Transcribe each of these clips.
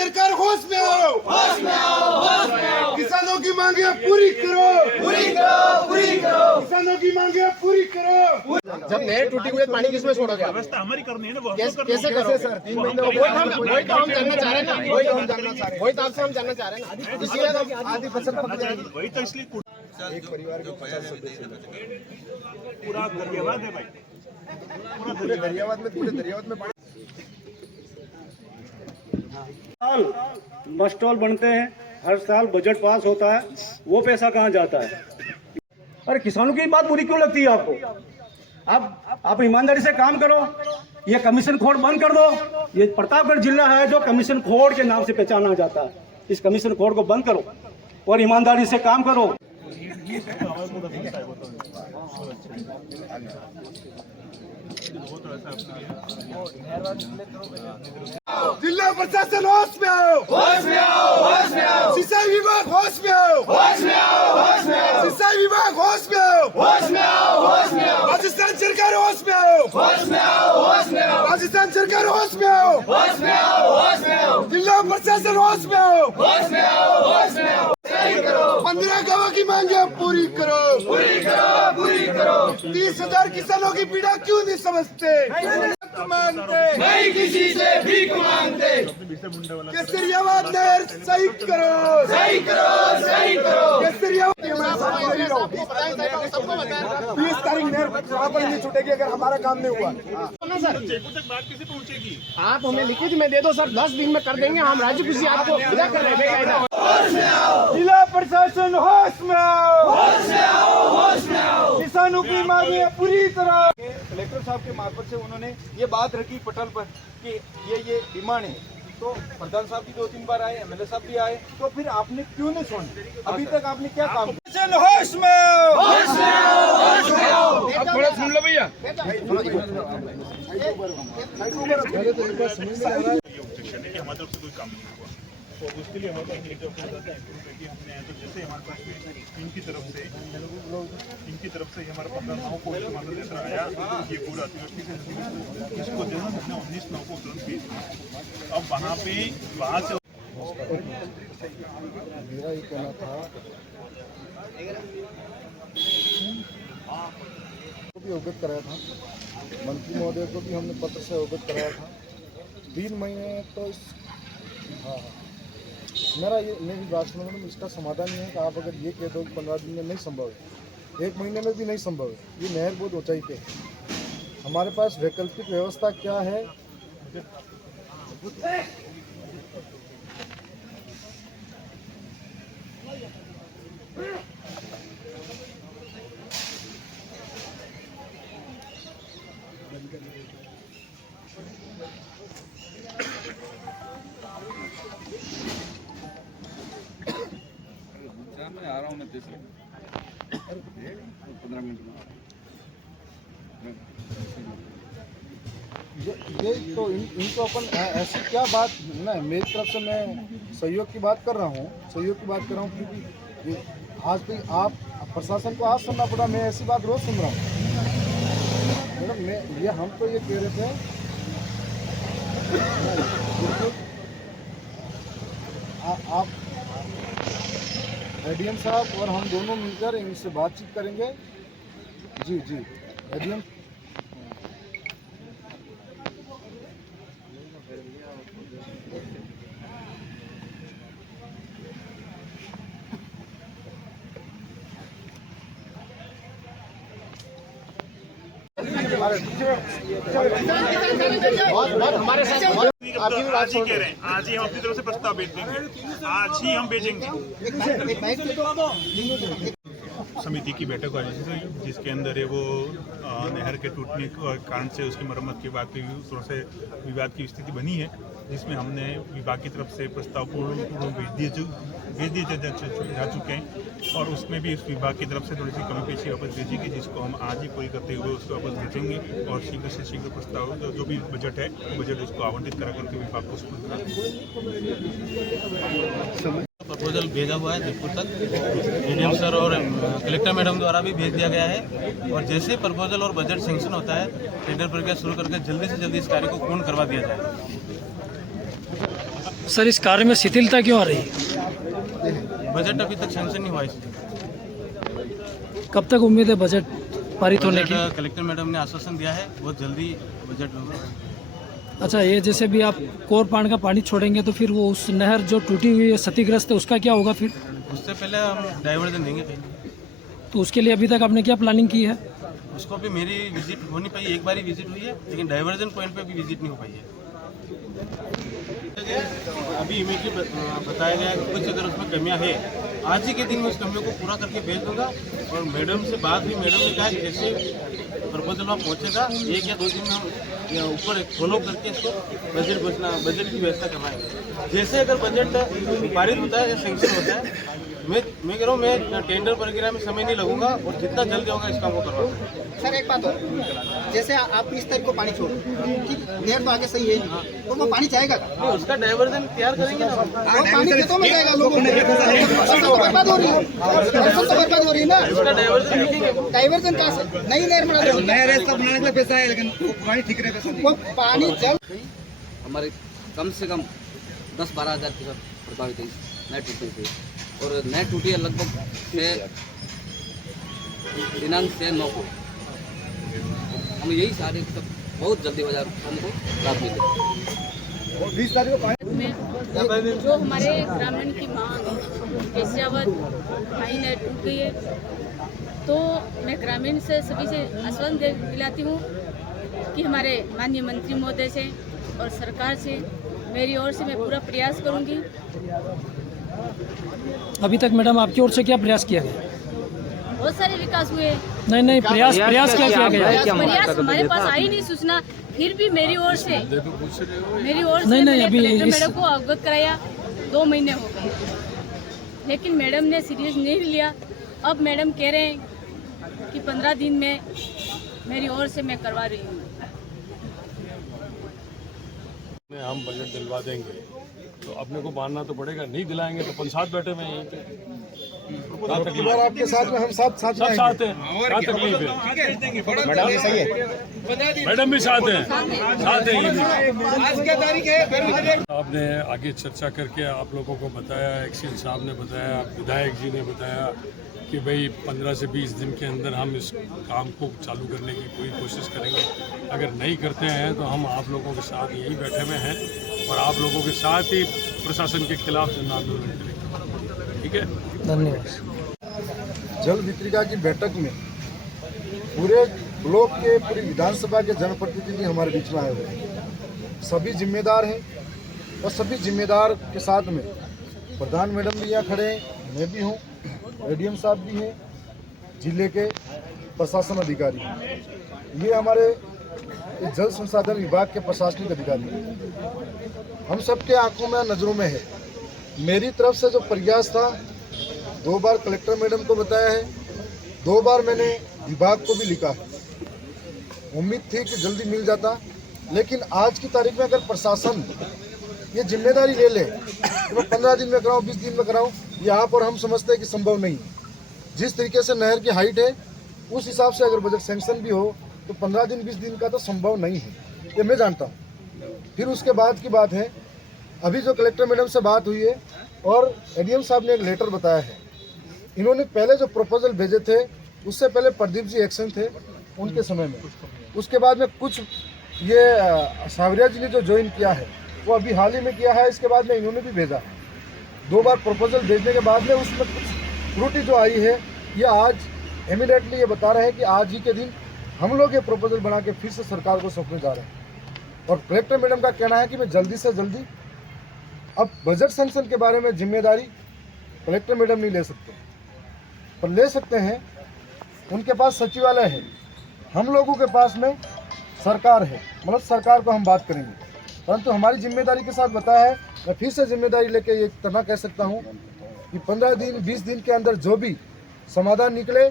सरकार होश में आओ, होश में आओ, होश में आओ। किसानों की मांगे पूरी करो, पूरी करो, पूरी करो। किसानों की मांगे पूरी करो। जब नहर टूटी हुई पानी किसमें छोड़ोगे? व्यवस्था हमारी करनी है ना, वो कैसे करोगे सर? 3 महीने वही तो हम जानना चाह रहे हैं ना, वही तो आपसे हम जानना चाह रहे हैं ना। इसलिए तो आधी फसल पक जाएगी। वही तो, इसलिए एक परिवार के पूरा दरियावाद है भाई, पूरे दरियावाद में पानी। साल बस स्टॉल बनते हैं, हर साल बजट पास होता है, वो पैसा कहाँ जाता है? अरे किसानों की बात बुरी क्यों लगती है आपको? आप ईमानदारी से काम करो, ये कमीशन खोड़ बंद कर दो। ये प्रतापगढ़ जिला है जो कमीशन खोड़ के नाम से पहचाना जाता है। इस कमीशन खोड़ को बंद करो और ईमानदारी से काम करो। जिला प्रशासन होश में आओ, होश में आओ, होश में आओ। सिंचाई विभाग होश में आओ, होश में आओ, होश में आओ। सिंचाई विभाग होश में आओ, होश में आओ, होश में आओ। राजस्थान सरकार होश में आओ, होश में आओ, होश में आओ। राजस्थान सरकार होश में आओ, होश में आओ, होश में आओ। जिला प्रशासन होश में आओ, होश में आओ, होश में आओ। 15 गाँव की मांगे पूरी करो, पूरी करो, पूरी करो। 30,000 किसानों की पीड़ा क्यों नहीं समझते? नहीं किसी से भीख मांगते। केसरियाबाद नहर सही करो, सही करो, सही करो। केसरियाबाद 20 तारीख नहर वहाँ पर नहीं छूटेगी अगर हमारा काम नहीं हुआ। जयपुर तक बात कैसे पहुंचेगी? आप हमें लिखित में दे दो सर, 10 दिन में कर देंगे हम। राज्य कृषि आपको विदा कर रहे हैं। जिला प्रशासन होश में आओ, होश में आओ, होश में आओ। किसानों की मांगे पूरी तरह। कलेक्टर साहब के मार्फत से उन्होंने ये बात रखी पटल पर कि ये डिमांड है, तो प्रधान साहब भी 2-3 बार आए, एमएलए साहब भी आए, तो फिर आपने क्यों नहीं सुनी? अभी तक आपने क्या काम? होश में आओ, होश में आओ, होश में आओ। अब थोड़ा सुन लो भैया। हमारी तरफ से कोई काम नहीं हुआ, तो उसके लिए हमारे पास एक तो जैसे हमारे पास इनकी तरफ से हमारा 15/9 को लेटर आया, ये पूरा अतिवृष्टि से इसको देना हमने 19/9 को तुरंत भेज दिया। अब वहाँ से मेरा ये कहना था को भी अवगत कराया था, मंत्री महोदय को भी हमने पत्र से अवगत कराया था। 3 महीने तो हाँ मेरी बात सुनो मैडम, इसका समाधान ये है कि आप अगर ये कह दो कि 15 दिन में नहीं संभव है, 1 महीने में भी नहीं संभव है। ये नहर बहुत ऊंचाई पे है, हमारे पास वैकल्पिक व्यवस्था क्या है? मैं आ रहा हूँ, मैं 15 मिनट में। ये तो इनको अपन ऐसी क्या बात ना, मेरी तरफ से मैं सहयोग की बात कर रहा हूँ, क्योंकि आज भी आप प्रशासन को आज सुनना पड़ा, मैं ऐसी बात रोज सुन रहा हूँ मैडम। हम तो ये कह रहे थे आप एडीएम साहब और हम दोनों मिलकर इनसे बातचीत करेंगे। जी एडीएम हमारे साथ आज ही कह रहे हैं, आज ही हम अपनी तरफ से प्रस्ताव भेज देंगे, आज ही हम भेजेंगे। समिति की बैठक हुई जिसके अंदर है वो नहर के टूटने के कारण से उसकी मरम्मत के बाद थोड़ा से विवाद की स्थिति बनी है, जिसमें हमने विभाग की तरफ से प्रस्ताव पूर्ण भेज दिए जा चुके हैं, और उसमें भी इस विभाग की तरफ से थोड़ी सी कमी पेशी वापस भेजेगी, जिसको हम आज ही पूरी करते हुए उसको वापस भेजेंगे और शीघ्र से शीघ्र प्रस्ताव जो भी बजट है बजट उसको आवंटित करा करके विभाग को स्कूल करा प्रपोजल भेजा हुआ है जयपुर तक, एडीएम सर और कलेक्टर मैडम द्वारा भी भेज दिया गया है, और जैसे प्रपोजल और बजट सेंक्शन होता है टेंडर प्रक्रिया शुरू करके जल्दी से जल्दी इस कार्य को पूर्ण करवा दिया जाए। सर इस कार्य में शिथिलता क्यों आ रही है? बजट अभी तक सैंक्शन नहीं हुआ इसलिए। कब तक उम्मीद है बजट पारित होने की? कलेक्टर मैडम ने आश्वासन दिया है बहुत जल्दी बजट होगा। अच्छा, ये जैसे भी आप कोरपाण का पानी छोड़ेंगे तो फिर वो उस नहर जो टूटी हुई है क्षतिग्रस्त है उसका क्या होगा फिर? उससे पहले हम डाइवर्जन देंगे कहीं, तो उसके लिए अभी तक आपने क्या प्लानिंग की है? उसको भी मेरी विजिट हो नहीं पाई, एक बार ही विजिट हुई है, लेकिन डाइवर्जन पॉइंट पे भी विजिट नहीं हो पाई है। अभी इमीडिएटली बताया गया है कि कुछ अगर उसमें कमियां है, आज ही के दिन में उस कमियों को पूरा करके भेज दूंगा। और मैडम से बात हुई, मैडम ने कहा कि जैसे प्रपोजल वहाँ पहुँचेगा 1 या 2 दिन में हम ऊपर फॉलो करके इसको बजट की व्यवस्था करवाएंगे। जैसे अगर बजट पारित होता है या सैंक्शन होता है, मैं कह रहा हूँ मैं टेंडर प्रक्रिया में समय नहीं लगूंगा और जितना जल्दी होगा इस काम को करवाऊंगा। सर एक बात और, जैसे आप इस तारीख को पानी छोड़ ठीक, नहर तो आगे सही है नहीं, तो वो पानी जाएगा नहीं, उसका डाइवर्जन तैयार करेंगे ना। वो पानी खेतों में जाएगा, लोगों में फसल तो बर्बाद हो रही है, फसल तो बर्बाद हो रही है ना। उसका डाइवर्जन देखेंगे। डाइवर्जन कहाँ से? नई नहर बना दो, नया रास्ता बनाने के लिए पैसा है, लेकिन पानी ठीक रहे पैसा वो पानी जल हमारे कम से कम 10-12 हज़ार की प्रभावित हुई नेट टूटने से, और नेट टूटी है लगभग दिनांक 6/9 को। हम यही सारे सब बहुत जल्दी बाजार हमको लाभ मिले। 20 तारीख को पानी जो हमारे ग्रामीण की मांग है, केसियावत भाई ने टूट गई है, तो मैं ग्रामीण से सभी से आश्वासन दिलाती हूँ कि हमारे माननीय मंत्री महोदय से और सरकार से मेरी ओर से मैं पूरा प्रयास करूँगी। अभी तक मैडम आपकी ओर से क्या प्रयास किया गया? बहुत सारे विकास हुए। नहीं, प्रयास क्या किया गया? प्रयास हमारे पास आई नहीं सूचना, फिर भी मेरी ओर से नहीं, मैंने अभी कलेक्टर इस- मैडम को अवगत कराया। 2 महीने हो गए, लेकिन मैडम ने सीरियस नहीं लिया। अब मैडम कह रहे हैं कि 15 दिन में मेरी ओर से मैं करवा रही हूँ। हम बजट दिलवा देंगे तो अपने को मानना तो पड़ेगा, नहीं दिलाएंगे तो अपन साथ बैठे हुए हैं यहीं पे। आपके साथ में हम साथ सब साथ हैं, क्या तकलीफ है? मैडम भी साथ हैं ये भी। आपने आगे चर्चा करके आप लोगों को बताया, एक्सीएन साहब ने बताया, विधायक जी ने बताया कि भाई 15 से 20 दिन के अंदर हम इस काम को चालू करने की पूरी कोशिश करेंगे। अगर नहीं करते हैं तो हम आप लोगों के साथ यहीं बैठे हुए हैं और आप लोगों के साथ ही प्रशासन के खिलाफ जन आंदोलन करेंगे। ठीक है, धन्यवाद। जल वितरिका की बैठक में पूरे ब्लॉक के पूरी विधानसभा के जनप्रतिनिधि हमारे बीच में आए हुए हैं। सभी जिम्मेदार हैं और सभी जिम्मेदार के साथ में प्रधान मैडम भी यहाँ खड़े हैं, मैं भी हूँ, एडीएम साहब भी हैं, जिले के प्रशासन अधिकारी हैं। ये हमारे जल संसाधन विभाग के प्रशासनिक अधिकारी हैं। हम सबके आंखों में नज़रों में है। मेरी तरफ से जो प्रयास था, 2 बार कलेक्टर मैडम को बताया है, 2 बार मैंने विभाग को भी लिखा है। उम्मीद थी कि जल्दी मिल जाता, लेकिन आज की तारीख में अगर प्रशासन ये जिम्मेदारी ले ले कि मैं 15 दिन में कराऊँ, 20 दिन में कराऊँ, यहाँ पर हम समझते हैं कि संभव नहीं है। जिस तरीके से नहर की हाइट है, उस हिसाब से अगर बजट सैंक्शन भी हो तो 15 दिन 20 दिन का तो संभव नहीं है, ये मैं जानता हूँ। फिर उसके बाद की बात है, अभी जो कलेक्टर मैडम से बात हुई है और एडीएम साहब ने एक लेटर बताया है। इन्होंने पहले जो प्रपोजल भेजे थे, उससे पहले प्रदीप जी एक्शन थे उनके समय में, उसके बाद में कुछ ये सावरिया जी ने जो ज्वाइन किया है वो अभी हाल ही में किया है, इसके बाद में इन्होंने भी भेजा। 2 बार प्रपोजल भेजने के बाद में उसमें कुछ त्रुटि जो आई है, ये आज इमीडिएटली ये बता रहे हैं कि आज ही के दिन हम लोग ये प्रपोजल बना के फिर से सरकार को सौंपने जा रहे हैं। और कलेक्टर मैडम का कहना है कि मैं जल्दी से जल्दी, अब बजट सैंक्शन के बारे में जिम्मेदारी कलेक्टर मैडम नहीं ले सकते, पर ले सकते हैं, उनके पास सचिवालय है, हम लोगों के पास में सरकार है, मतलब सरकार को हम बात करेंगे। परंतु हमारी जिम्मेदारी के साथ बताया है, मैं फिर से जिम्मेदारी लेके ये इतना कह सकता हूँ कि 15 दिन 20 दिन के अंदर जो भी समाधान निकले,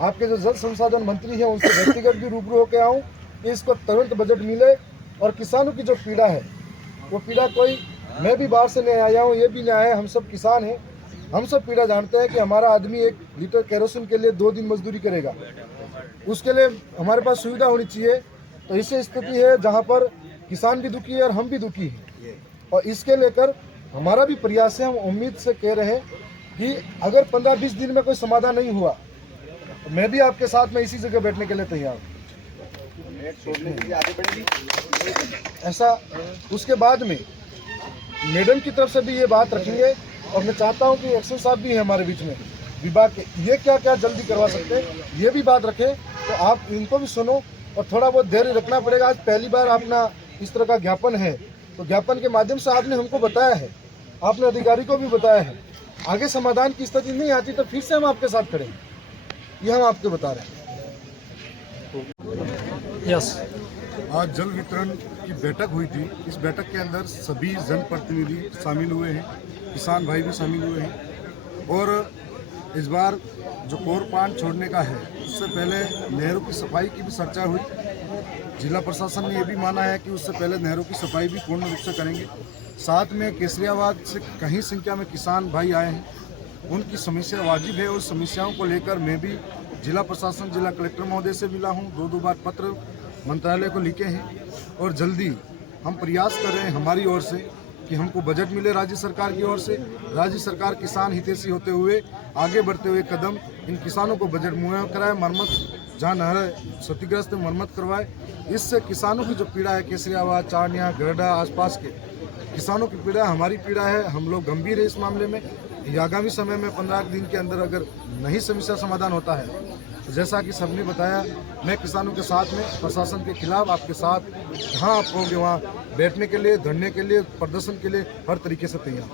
आपके जो जल संसाधन मंत्री हैं उनसे व्यक्तिगत भी रूबरू होकर आऊँ कि इसको तुरंत बजट मिले। और किसानों की जो पीड़ा है, वो पीड़ा कोई, मैं भी बाहर से नहीं आया हूँ, ये भी नहीं आया, हम सब किसान हैं, हम सब पीड़ा जानते हैं कि हमारा आदमी 1 लीटर केरोसिन के लिए 2 दिन मजदूरी करेगा, उसके लिए हमारे पास सुविधा होनी चाहिए। तो इससे स्थिति है जहाँ पर किसान भी दुखी है और हम भी दुखी हैं, और इसके लेकर हमारा भी प्रयास है, हम उम्मीद से कह रहे हैं कि अगर 15-20 दिन में कोई समाधान नहीं हुआ तो मैं भी आपके साथ में इसी जगह बैठने के लिए तैयार हूँ। ऐसा उसके बाद में मैडम की तरफ से भी ये बात रखेंगे और मैं चाहता हूँ कि एक्शन साहब भी है हमारे बीच में विभाग के, ये क्या क्या जल्दी करवा सकते हैं ये भी बात रखें, तो आप इनको भी सुनो और थोड़ा बहुत धैर्य रखना पड़ेगा। आज पहली बार अपना इस तरह का ज्ञापन है, तो ज्ञापन के माध्यम से आपने हमको बताया है, आपने अधिकारी को भी बताया है। आगे समाधान की स्थिति नहीं आती तो फिर से हम आपके साथ खड़े हैं, ये हम आपको बता रहे हैं। यस, आज जल वितरण की बैठक हुई थी। इस बैठक के अंदर सभी जनप्रतिनिधि शामिल हुए हैं, किसान भाई भी शामिल हुए हैं और इस बार जो कोर पान छोड़ने का है उससे पहले नहरों की सफाई की भी चर्चा हुई। जिला प्रशासन ने यह भी माना है कि उससे पहले नहरों की सफाई भी पूर्ण रूप से करेंगे। साथ में केसरियाबाद से कहीं संख्या में किसान भाई आए हैं, उनकी समस्या वाजिब है। उस समस्याओं को लेकर मैं भी जिला प्रशासन, जिला कलेक्टर महोदय से मिला हूँ, 2 बार पत्र मंत्रालय को लिखे हैं और जल्दी हम प्रयास कर रहे हैं हमारी ओर से कि हमको बजट मिले राज्य सरकार की ओर से। राज्य सरकार किसान हितैषी होते हुए आगे बढ़ते हुए कदम इन किसानों को बजट मुहैया कराए, मरम्मत जहाँ नहर क्षतिग्रस्त मरम्मत करवाए। इससे किसानों की जो पीड़ा है, केसरियाबाद, चारनिया, गरडा आसपास के किसानों की पीड़ा हमारी पीड़ा है। हम लोग गंभीर है इस मामले में। आगामी समय में 15 दिन के अंदर अगर नहीं समस्या समाधान होता है तो जैसा कि सबने बताया, मैं किसानों के साथ में, प्रशासन के खिलाफ आपके साथ जहाँ आप कहोगे वहाँ बैठने के लिए, धरने के लिए, प्रदर्शन के लिए हर तरीके से तैयार।